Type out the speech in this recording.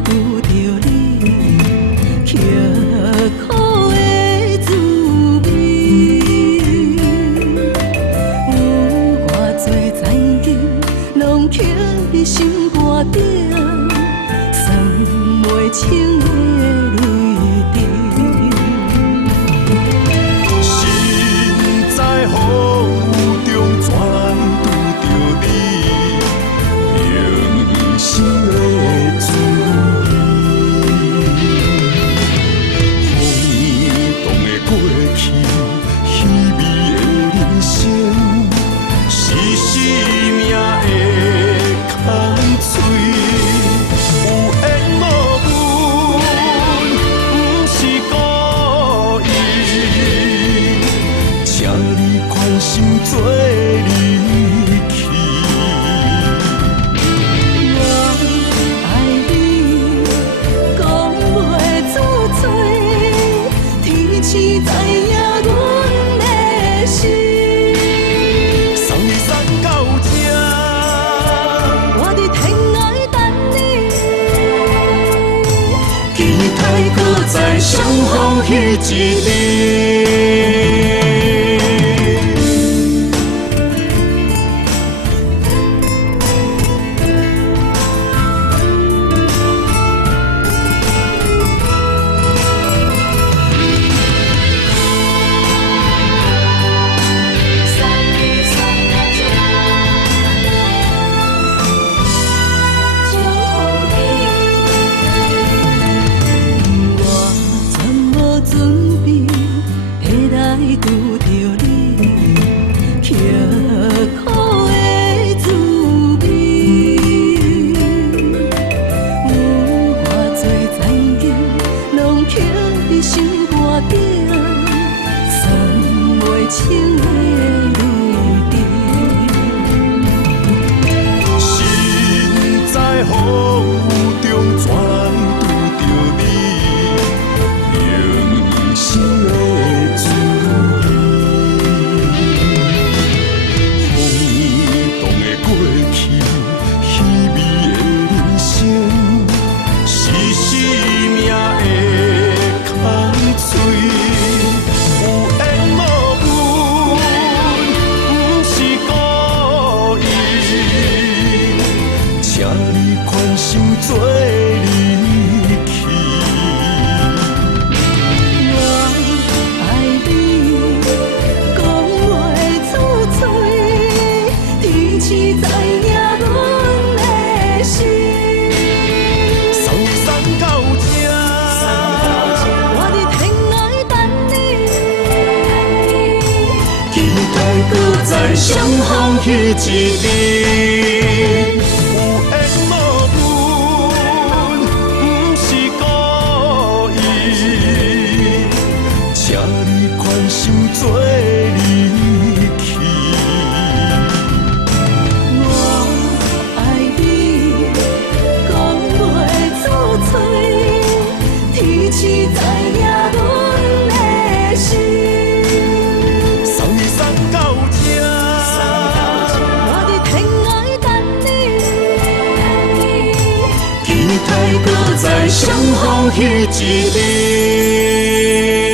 拄着你，刻苦的滋味。有偌多残景，拢刻在心肝顶，送袂清的泪滴。心在风雨中全拄着你，人生的滋味。风动的过去，稀微的人生，是生命的空嘴。有缘无分，不是故意，请你宽心做离去。我爱你，讲袂出嘴，天赐知影阮的心。送你送到这，我伫天涯等你，期待搁再相逢彼一日。我全无准备，会来拄着你，刻苦的滋味。有偌多残景，拢刻在心肝顶，送袂清的泪滴。心在风雨中全拄着你，人生的滋味。风动的过去，稀微的人生，是生命的空嘴。有缘无分，不是故意，请你宽心做离去。我爱你，讲袂出嘴，天赐知影阮的心。送你送到这，我伫天涯等你，期待搁再相逢彼一日。有缘无分，不是故意，请你宽心做离去。我爱你，讲袂出嘴，天赐知影阮的心。送你送到这，我伫天涯等你，期待搁再相逢彼一日。